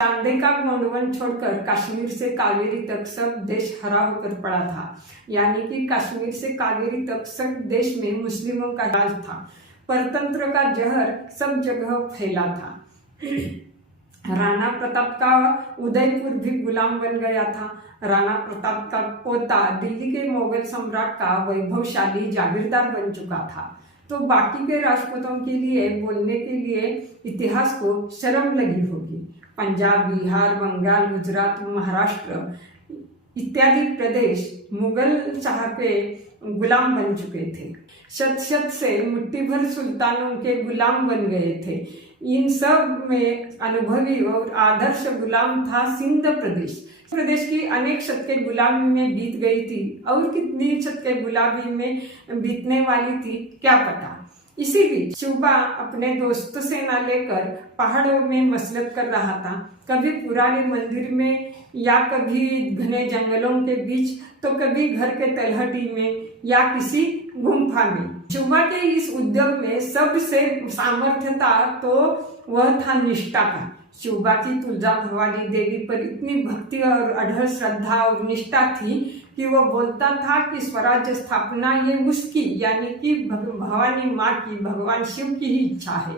चांदे का गोंडवन छोड़कर कश्मीर से कावेरी तक सब देश हरा होकर पड़ा था। यानी कि कश्मीर से कावेरी तक सब देश में मुस्लिमों का राज था। परतंत्र का जहर सब जगह फैला था। राणा प्रताप का उदयपुर भी गुलाम बन गया था। राणा प्रताप का पोता दिल्ली के मुगल सम्राट का वैभवशाली जागीरदार बन चुका था। तो बाकी के राजपूतों के लिए बोलने के लिए इतिहास को शर्म लगी होगी। पंजाब, बिहार, बंगाल, गुजरात, महाराष्ट्र इत्यादि प्रदेश मुगल शाह के गुलाम बन चुके थे। शत शत से मुट्ठी भर सुल्तानों के गुलाम बन गए थे। इन सब में अनुभवी और आदर्श गुलाम था सिंध प्रदेश। प्रदेश की अनेक शत के गुलामी में बीत गई थी और कितनी शत के गुलामी में बीतने वाली थी क्या पता। इसी बीच शिवबा अपने दोस्तों से न लेकर पहाड़ों में मसलत कर रहा था, कभी पुराने मंदिर में या कभी घने जंगलों के बीच, तो कभी घर के तलहटी में या किसी गुम्फा में। शिवबा के इस उद्योग में सबसे सामर्थ्य था तो वह था निष्ठा का। शिवबा की तुलजा भवानी देवी पर इतनी भक्ति और अढळ श्रद्धा और निष्ठा थी कि वो बोलता था कि स्वराज्य स्थापना ये उसकी यानी कि भवानी माँ की, भगवान शिव की ही इच्छा है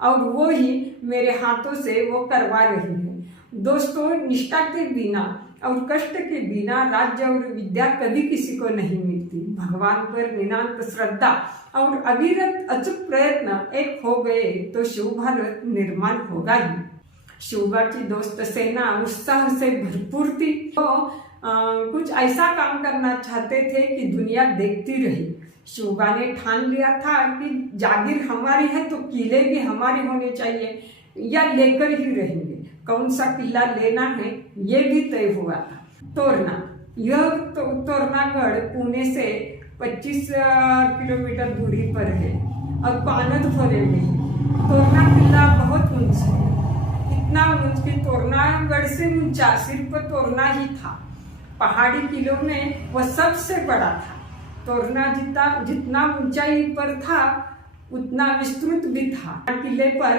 और वो ही मेरे हाथों से वो करवा रही है। दोस्तों, निष्ठा के बिना और कष्ट के बिना राज्य और विद्या कभी किसी को नहीं मिलती। भगवान पर नितांत श्रद्धा और अविरत अचूक प्रयत्न एक हो गए तो शिव भारत निर्माण होगा ही। शिवबा की दोस्त सेना उत्साह से भरपूर थी। तो कुछ ऐसा काम करना चाहते थे कि दुनिया देखती रही। शिवबा ने ठान लिया था कि जागीर हमारी है तो किले भी हमारे होने चाहिए या लेकर ही रहेंगे। कौन सा किला लेना है ये भी तय हुआ था। तोरना, यह तोरनागढ़ पुणे से 25 किलोमीटर दूरी पर है और पानतफोरे में है। तोरना किला बहुत ऊंचा है, इतना ऊंचा कि तोरनागढ़ से ऊंचा सिर्फ तोरना ही था। पहाड़ी किलों में वह सबसे बड़ा था। तोरना जितना ऊंचाई पर था उतना विस्तृत भी था। किले पर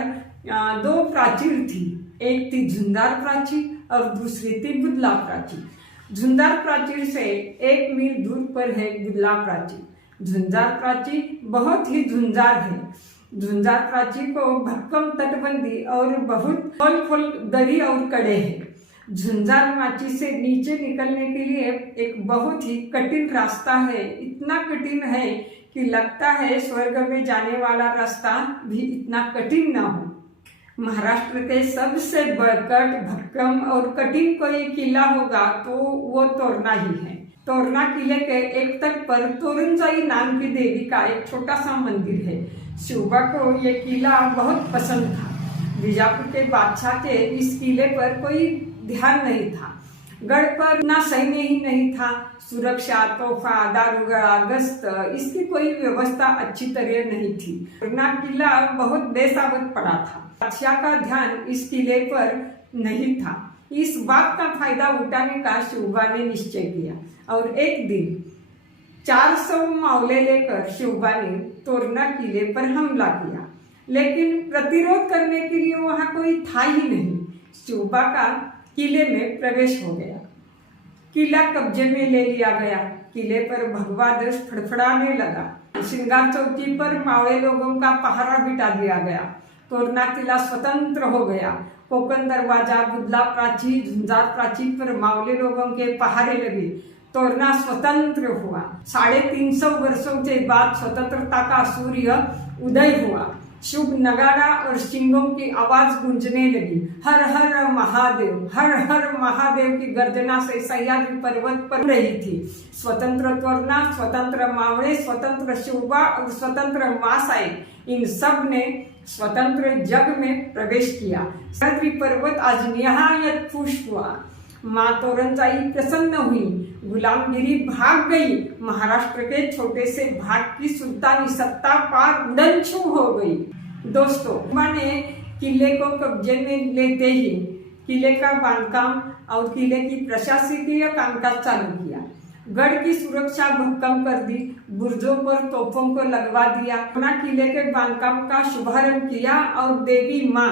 2 प्राचीर थी, एक थी झुंझार प्राचीर और दूसरी थी बुदला प्राचीर। झुंझार प्राचीर से 1 मील दूर पर है बुदला प्राचीर। झुंझार प्राचीर बहुत ही झुंझार है। झुंझार प्राचीर को भक्कम तटबंदी और बहुत खोल दरी और कड़े हैं। झुंझार माची से नीचे निकलने के लिए एक बहुत ही कठिन रास्ता है। इतना कठिन है कि लगता है स्वर्ग में जाने वाला रास्ता भी इतना कठिन ना हो। महाराष्ट्र के सबसे बरकट, भक्कम और कठिन कोई किला होगा तो वो तोरना ही है। तोरना किले के एक तट पर तोरंजाई नाम की देवी का एक छोटा सा मंदिर है। शिवबा को ये किला बहुत पसंद था। बीजापुर के बादशाह के इस किले पर कोई ध्यान नहीं था। गढ़ पर ना सैन्य ही नहीं था, सुरक्षा, तोहफा, दारूगढ़ा, गश्त, इसकी कोई व्यवस्था अच्छी तरह नहीं थी। तोरना किला बहुत बेसावत पड़ा था। बादशाह का ध्यान इस किले पर नहीं था। इस बात का फायदा उठाने का शिवबा ने निश्चय किया और एक दिन 400 मावले लेकर शिवबा ने तोरना किले पर हमला किया। लेकिन प्रतिरोध करने के लिए वहां कोई था ही नहीं। शिवबा का किले में प्रवेश हो गया। किला कब्जे में ले लिया गया। किले पर भगवा ध्वज फड़फड़ाने लगा। श्रृंगार चौकी पर मावळे लोगों का पहरा बिठा दिया गया। तोरना किला स्वतंत्र हो गया। कोकण दरवाजा, बुदला प्राचीर, झुंझार प्राचीर पर मावळे लोगों के पहरे लगे। तोरना स्वतंत्र हुआ। 350 वर्षों के बाद स्वतंत्रता का सूर्य उदय हुआ। शुभ नगाड़ा और सिंगों की आवाज गूंजने लगी। हर हर महादेव, हर हर महादेव की गर्जना से सह्याद्री पर्वत पर रही थी। स्वतंत्र तोरना, स्वतंत्र मावळे, स्वतंत्र शिवबा और स्वतंत्र मासाई, इन सब ने स्वतंत्र जग में प्रवेश किया। सह्याद्री पर्वत आज निहायत खुश हुआ। माँ तोरंजाई प्रसन्न हुई। गुलामगिरी भाग गई। महाराष्ट्र के छोटे से भाग की सुल्तानी सत्ता पार उड़नछू हो गई। दोस्तों, मैंने किले को कब्जे में लेते ही किले का बांधकाम और किले की प्रशासकीय कामकाज चालू किया। गढ़ की सुरक्षा भक्कम कर दी। बुर्जों पर तोपों को लगवा दिया। अपना किले के बांधकाम का शुभारंभ किया और देवी माँ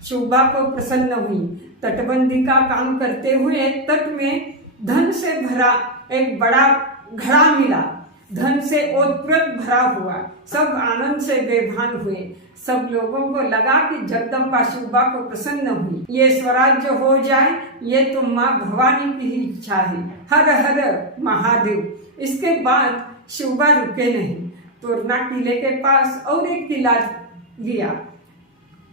शिवबा को प्रसन्न हुई। तटबंदी का काम करते हुए तट में धन से भरा एक बड़ा घड़ा मिला। धन से ओतप्रोत भरा हुआ। सब आनंद से बेभान हुए। सब लोगों को लगा कि जगदम्बा शिवबा को प्रसन्न हुई। ये स्वराज्य हो जाए, ये तो माँ भवानी की ही इच्छा है। हर हर महादेव। इसके बाद शिवबा रुके नहीं। तोरना किले के पास और एक किला लिया।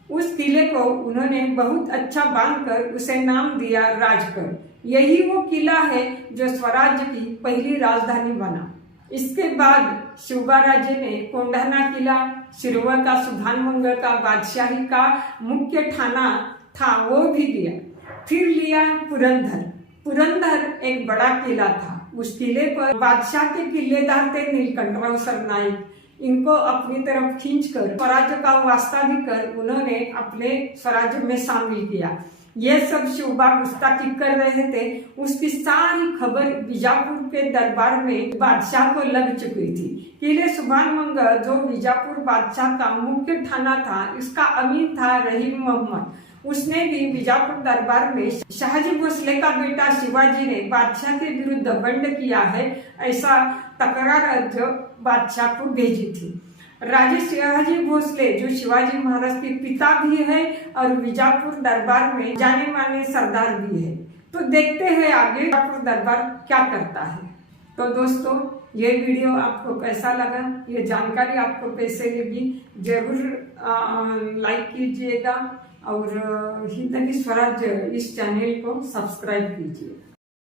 उस किले को उन्होंने बहुत अच्छा बांधकर उसे नाम दिया राजगढ़। यही वो किला है जो स्वराज्य की पहली राजधानी बना। इसके बाद शिवबा राजे ने कोंढाना किला, शिरवा का सुधानमंगल का बादशाही का मुख्य थाना था वो भी लिया। फिर लिया पुरंदर। पुरंदर एक बड़ा किला था। उस किले पर बादशाह के किलेदार थे नीलकंठराव सरनाईक। इनको अपनी तरफ खींचकर स्वराज्य का वास्ता देकर उन्होंने अपने स्वराज्य में शामिल किया। ये सब शिवबा गुस्ताखी कर रहे थे। उसकी सारी खबर बीजापुर के दरबार में बादशाह को लग चुकी थी। किले सुभानमंगल जो बीजापुर बादशाह का मुख्य थाना था, इसका अमीर था रहीम मोहम्मद। उसने भी बीजापुर दरबार में शाहजी भोसले का बेटा शिवाजी ने बादशाह के विरुद्ध बंड किया है, ऐसा तकरार जो बादशाह को भेजी थी। राजे शाहजी भोसले जो शिवाजी महाराज के पिता भी है और बीजापुर दरबार में जाने माने सरदार भी है। तो देखते हैं आगे बीजापुर दरबार क्या करता है। तो दोस्तों, ये वीडियो आपको कैसा लगा, ये जानकारी आपको कैसे लगी, जरूर लाइक कीजिएगा और हिंदवी स्वराज्य इस चैनल को सब्सक्राइब कीजिए।